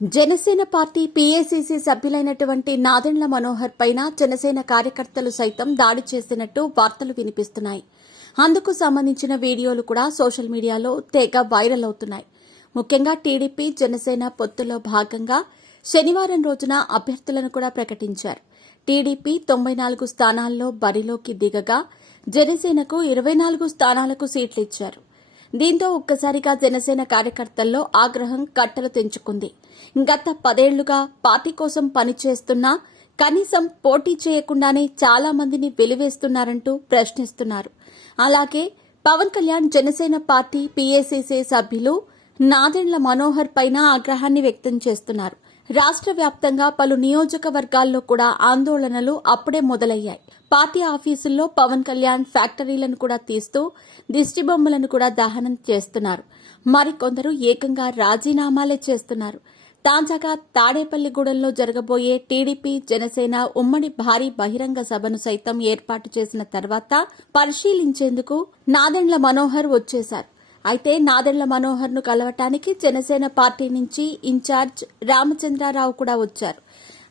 Janasena party పీఏసీసీ సభ్యులైనటువంటి Nadendla Manohar పైన జనసేన కార్యకర్తలు సైతం దాడి చేసినట్టు వార్తలు వినిపిస్తున్నాయి. అందుకు సంబంధించిన వీడియోలు కూడా సోషల్ మీడియాలో తెగ వైరల్ అవుతున్నాయి. ముఖ్యంగా టీడీపీ జనసేన పొత్తులో భాగంగా శనివారం రోజున అభ్యర్థులను కూడా ప్రకటించారు. టీడీపీ 94 స్థానాల్లో బరిలోకి దిగగా జనసేనకు 24 స్థానాలకు సీట్లిచ్చారు. దీంతో ఒక్కసారిగా జనసేన కార్యకర్తల్లో ఆగ్రహం కట్టలు తెంచుకుంది. గత 10 ఏళ్లుగా పార్టీ కోసం పనిచేస్తున్నా కనీసం పోటీ చేయకుండానే చాలా మందిని వెలివేస్తున్నారంటూ ప్రశ్నిస్తున్నారు. అలాగే పవన్ కళ్యాణ్ జనసేన పార్టీ పీఏసీసీ సభ్యులు నాదెండ్ల మనోహర్ పైన ఆగ్రహాన్ని వ్యక్తం చేస్తున్నారు. రాష్ట్ర వ్యాప్తంగా పలు నియోజకవర్గాల్లో కూడా ఆందోళనలు అప్పుడే మొదలయ్యాయి. పార్టీ ఆఫీసుల్లో పవన్ కళ్యాణ్ ఫ్యాక్టరీలను కూడా తీస్తూ దిష్టిబొమ్మలను కూడా దహనం చేస్తున్నారు. మరికొందరు ఏకంగా రాజీనామాలే చేస్తున్నారు. తాజాగా తాడేపల్లిగూడెంలో జరగబోయే టీడీపీ జనసేన ఉమ్మడి భారీ బహిరంగ సభను సైతం ఏర్పాటు చేసిన తర్వాత పరిశీలించేందుకు నాదెండ్ల మనోహర్ వచ్చేశారు. అయితే నాదెండ్ల మనోహర్ ను కలవటానికి జనసేన పార్టీ నుంచి ఇన్ఛార్జ్ రామచంద్రారావు కూడా వచ్చారు.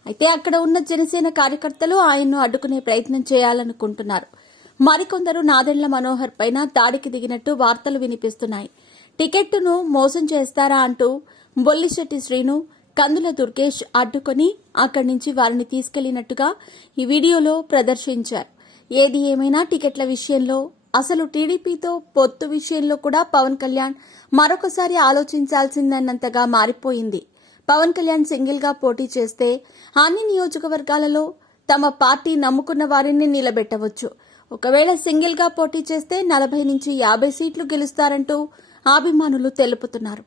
అయితే అక్కడ ఉన్న జనసేన కార్యకర్తలు ఆయన్ను అడ్డుకునే ప్రయత్నం చేయాలనుకుంటున్నారు. మరికొందరు నాదెండ్ల మనోహర్ పైన దాడికి దిగినట్టు వార్తలు వినిపిస్తున్నాయి. టికెట్టును మోసం చేస్తారా అంటూ బొల్లిశెట్టి శ్రీను, కందుల దుర్గేష్ అడ్డుకొని అక్కడి నుంచి వారిని తీసుకెళ్లినట్టుగా ఈ వీడియోలో ప్రదర్శించారు. ఏది ఏమైనా టికెట్ల విషయంలో అసలు టీడీపీతో పొత్తు విషయంలో కూడా పవన్ కళ్యాణ్ మరొకసారి ఆలోచించాల్సిందన్నంతగా మారిపోయింది. పవన్ కళ్యాణ్ సింగిల్ గా పోటీ చేస్తే అన్ని నియోజకవర్గాలలో తమ పార్టీ నమ్ముకున్న వారిని నిలబెట్టవచ్చు. ఒకవేళ సింగిల్ గా పోటీ చేస్తే 40 నుంచి 50 సీట్లు గెలుస్తారంటూ అభిమానులు తెలుపుతున్నారు.